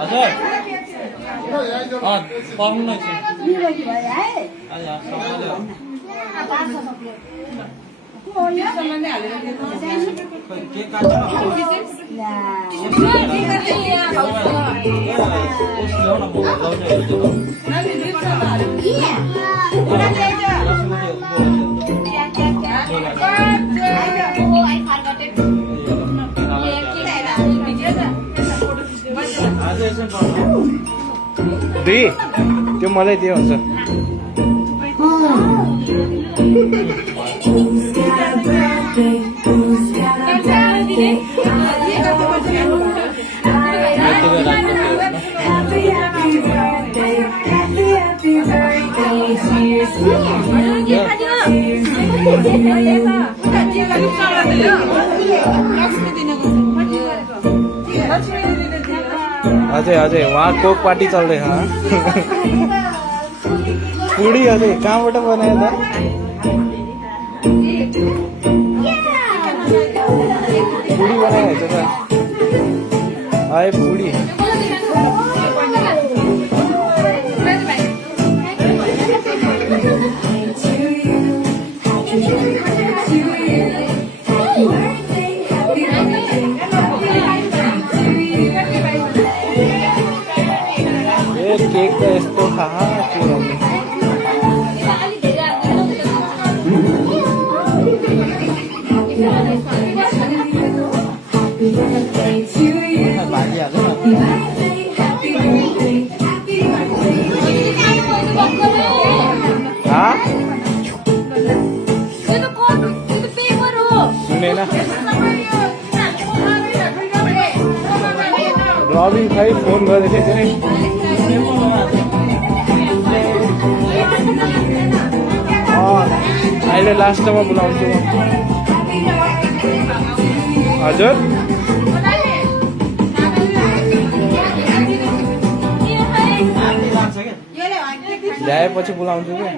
हजुर पाउनु छ आया सबैले के काट्नु दुई त्यो मलाई दियो हुन्छ अझै अझै वहाँ कोक पार्टी चल्दैछ पुडी अझै कहाँबाट बनायो त पुडी बनाइहाल्छ त आए पुडी केक त यस्तो खा सुनेन रबिन खै फोन गरेको थिएँ अहिले लास्टमा बोलाउँछु म हजुर ल्याएपछि बोलाउँछु क्या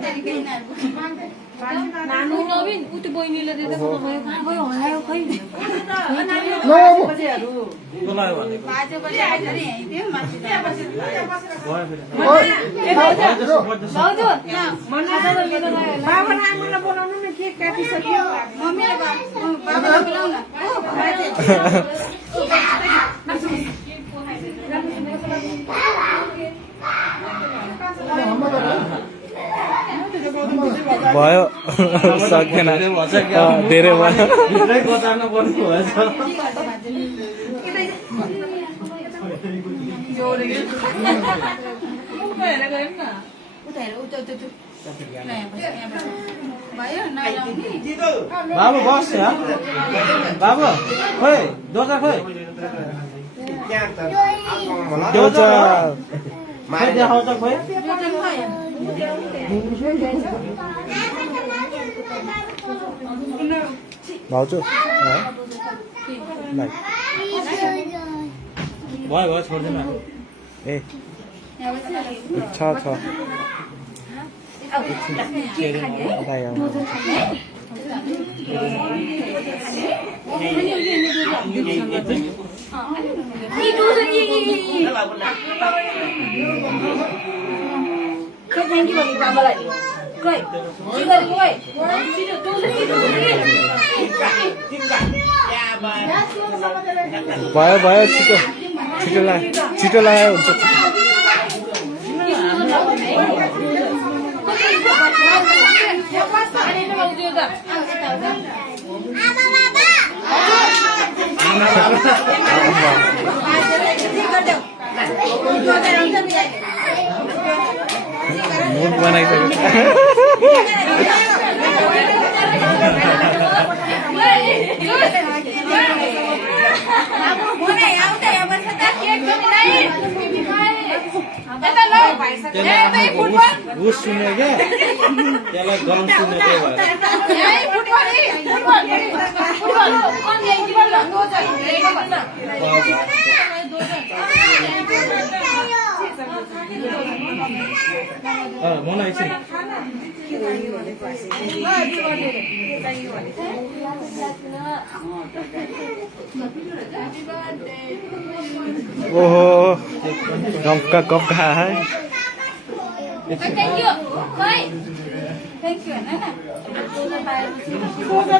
भयो सकेन धेरै भयो बाबु बस बाबु खोइ दोचा खोइ दोचा देखाउँछ खोइ भाउजू भयो भयो छोड्दैन ए छ भयो भयो छिटो छिटो लगायो हुन्छ मुख बनाइसकेको घुस सुन्यो क्या त्यसलाई गरम सुन्यो त्यही भएर मोना एकछिन ओहो का कप कहाँ है थैंक यू खोइ थैंक यू हैन मान्छेलाई फोटो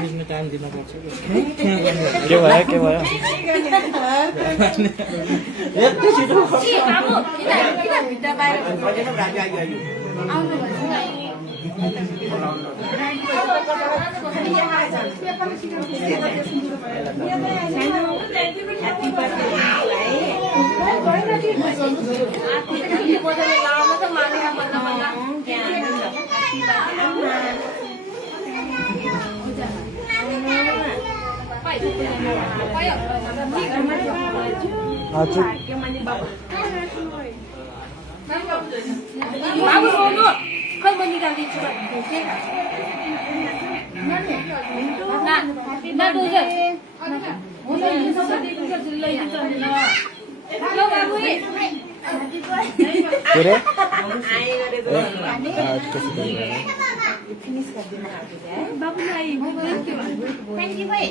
खिच्ने टाइम दिनुपर्छ के भयो के भयो यति छिटो के बाबु किन भित्र बाहिर आउनु हजुर बाबु सोनु खोइ म निकाल्दिन्छु ना डोजर ल बाबु के रे बाबुलाई थ्याङ्क यू भाइ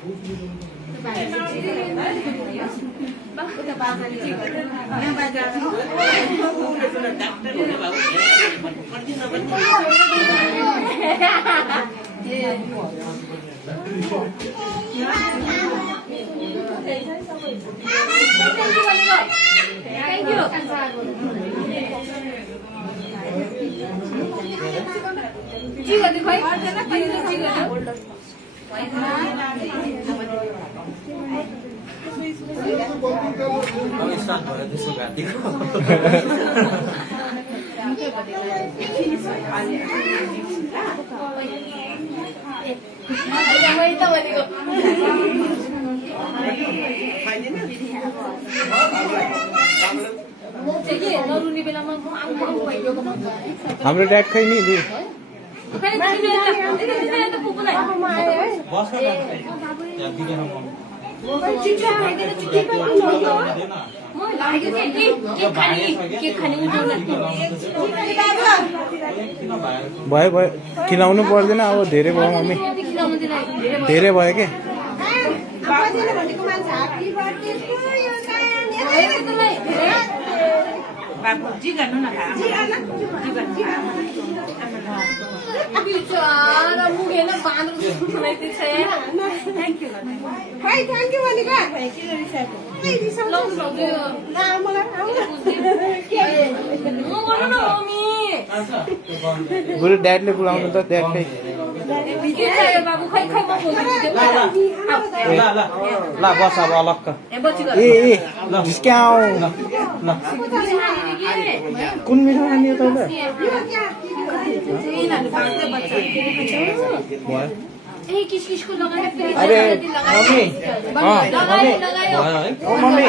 Thank you. जी गर्दै खोइ अब स्टार्ट भयो त्यसको घाँटीको नरुने बेलामा हाम्रो ड्याड खै नि लु बस त्यहाँ बिगेन भयो भयो खिलाउनु पर्दैन अब धेरै भयो मम्मी धेरै भयो के बिचारा मुखेन बाँदर सुनाइदिन्छ थ्याङ्क यू थ्याङ्क यू भनेको बरु ड्याडले बोलाउनु त ड्याडले बाबु खै खै म ल बस अब अलक्क ए झिस्क्याउ कुन मिठो खाने त किसको लगाएर अरे मम्मी भयो है ओ मम्मी